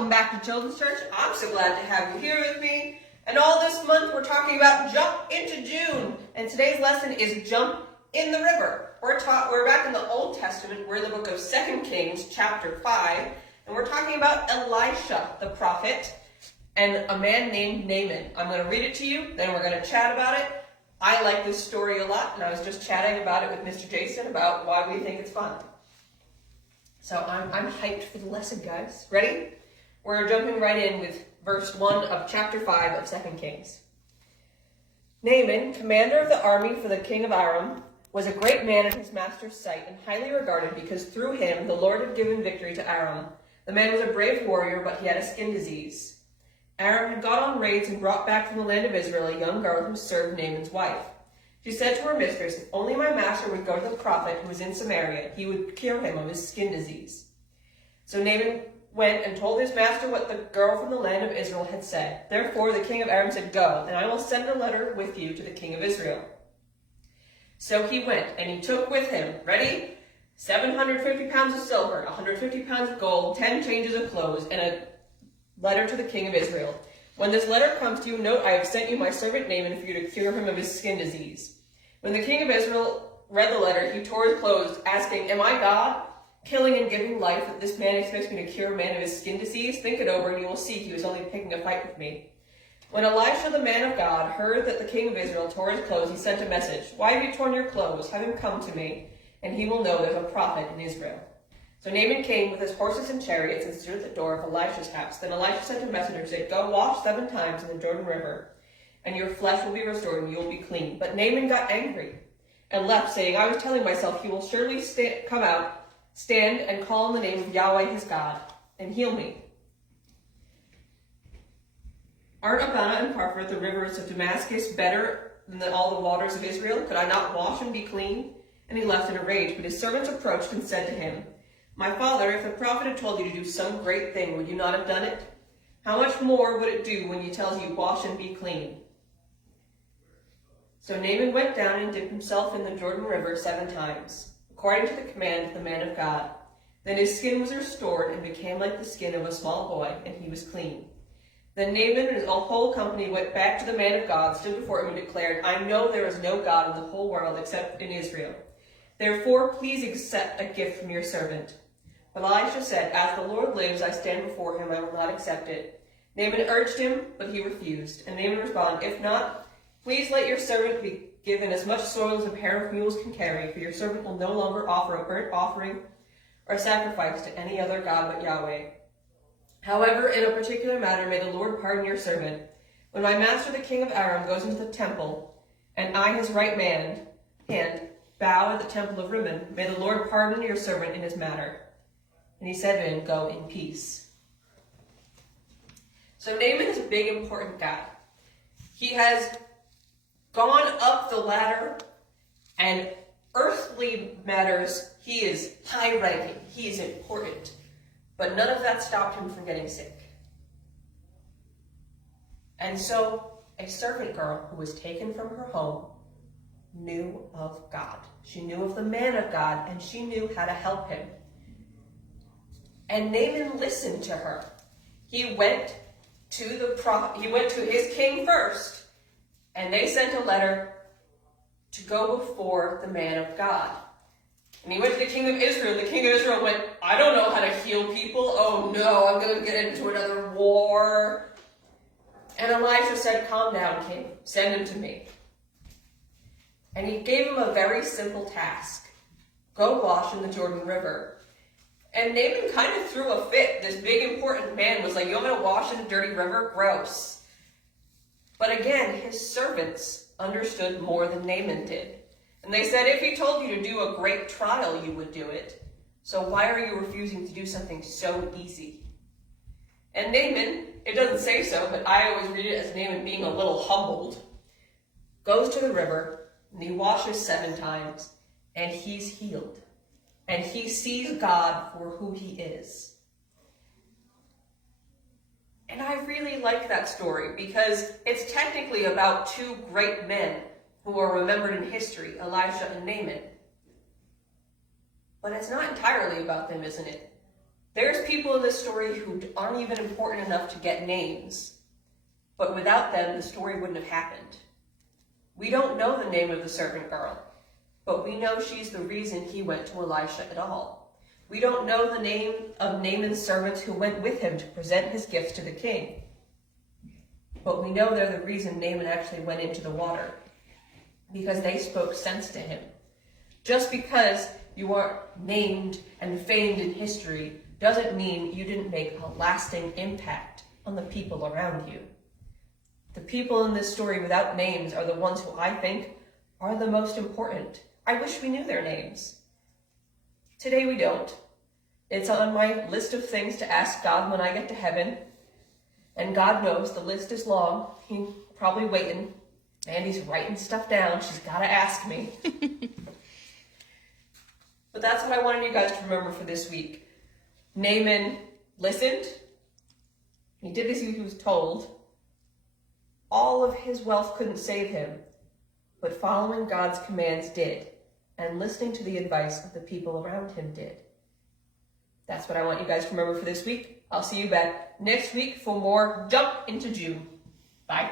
Welcome back to Children's Church. I'm so glad to have you here with me. And all this month we're talking about Jump into June. And today's lesson is Jump in the River. We're back in the Old Testament. We're in the book of 2 Kings, chapter 5. And we're talking about Elisha, the prophet, and a man named Naaman. I'm going to read it to you, then we're going to chat about it. I like this story a lot, and I was just chatting about it with Mr. Jason about why we think it's fun. So I'm hyped for the lesson, guys. Ready? We're jumping right in with verse 1 of chapter 5 of 2 Kings. Naaman, commander of the army for the king of Aram, was a great man in his master's sight and highly regarded because through him the Lord had given victory to Aram. The man was a brave warrior, but he had a skin disease. Aram had gone on raids and brought back from the land of Israel a young girl who served Naaman's wife. She said to her mistress, "If only my master would go to the prophet who was in Samaria, he would cure him of his skin disease." So Naaman went and told his master what the girl from the land of Israel had said. Therefore the king of Aram said, "Go, and I will send a letter with you to the king of Israel." So he went, and he took with him, ready, 750 pounds of silver, 150 pounds of gold, 10 changes of clothes, and a letter to the king of Israel. "When this letter comes to you, note I have sent you my servant Naaman for you to cure him of his skin disease." When the king of Israel read the letter, he tore his clothes, asking, "Am I God, killing and giving life, that this man expects me to cure a man of his skin disease? Think it over, and you will see he was only picking a fight with me." When Elisha, the man of God, heard that the king of Israel tore his clothes, he sent a message, "Why have you torn your clothes? Have him come to me, and he will know there's a prophet in Israel." So Naaman came with his horses and chariots and stood at the door of Elisha's house. Then Elisha sent a messenger and said, "Go wash 7 times in the Jordan River, and your flesh will be restored and you will be clean." But Naaman got angry and left, saying, "I was telling myself, he will surely come out, stand and call on the name of Yahweh his God, and heal me. Aren't Abana and Pharpar, the rivers of Damascus, better than all the waters of Israel? Could I not wash and be clean?" And he left in a rage. But his servants approached and said to him, "My father, if the prophet had told you to do some great thing, would you not have done it? How much more would it do when he tells you, 'Wash and be clean'?" So Naaman went down and dipped himself in the Jordan River 7 times, according to the command of the man of God. Then his skin was restored and became like the skin of a small boy, and he was clean. Then Naaman and his whole company went back to the man of God, stood before him, and declared, "I know there is no God in the whole world except in Israel. Therefore, please accept a gift from your servant." But Elisha said, "As the Lord lives, I stand before him, I will not accept it." Naaman urged him, but he refused. And Naaman responded, "If not, please let your servant be given as much soil as a pair of mules can carry, for your servant will no longer offer a burnt offering or sacrifice to any other god but Yahweh. However, in a particular matter, may the Lord pardon your servant. When my master, the king of Aram, goes into the temple, and I, his right hand, bow at the temple of Rimmon, may the Lord pardon your servant in his matter." And he said to him, "Go in peace." So Naaman is a big, important guy. He has gone up the ladder, and earthly matters, he is high-ranking, he is important. But none of that stopped him from getting sick. And so a servant girl who was taken from her home knew of God. She knew of the man of God, and she knew how to help him. And Naaman listened to her. He went to his king first, and they sent a letter to go before the man of God. And he went to the king of Israel. The king of Israel went, "I don't know how to heal people. Oh no, I'm going to get into another war." And Elisha said, "Calm down, king. Send him to me." And he gave him a very simple task. Go wash in the Jordan River. And Naaman kind of threw a fit. This big, important man was like, "You want me to wash in a dirty river? Gross." But again, his servants understood more than Naaman did. And they said, "If he told you to do a great trial, you would do it. So why are you refusing to do something so easy?" And Naaman, it doesn't say so, but I always read it as Naaman being a little humbled, goes to the river, and he washes 7 times, and he's healed. And he sees God for who he is. And I really like that story because it's technically about 2 great men who are remembered in history, Elisha and Naaman. But it's not entirely about them, isn't it? There's people in this story who aren't even important enough to get names, but without them, the story wouldn't have happened. We don't know the name of the servant girl, but we know she's the reason he went to Elisha at all. We don't know the name of Naaman's servants who went with him to present his gifts to the king, but we know they're the reason Naaman actually went into the water, because they spoke sense to him. Just because you aren't named and famed in history doesn't mean you didn't make a lasting impact on the people around you. The people in this story without names are the ones who I think are the most important. I wish we knew their names. Today we don't. It's on my list of things to ask God when I get to heaven. And God knows the list is long. He's probably waiting. Mandy's writing stuff down. She's got to ask me. But that's what I wanted you guys to remember for this week. Naaman listened. He did as he was told. All of his wealth couldn't save him, but following God's commands did, and listening to the advice of the people around him did. That's what I want you guys to remember for this week. I'll see you back next week for more Jump into June. Bye.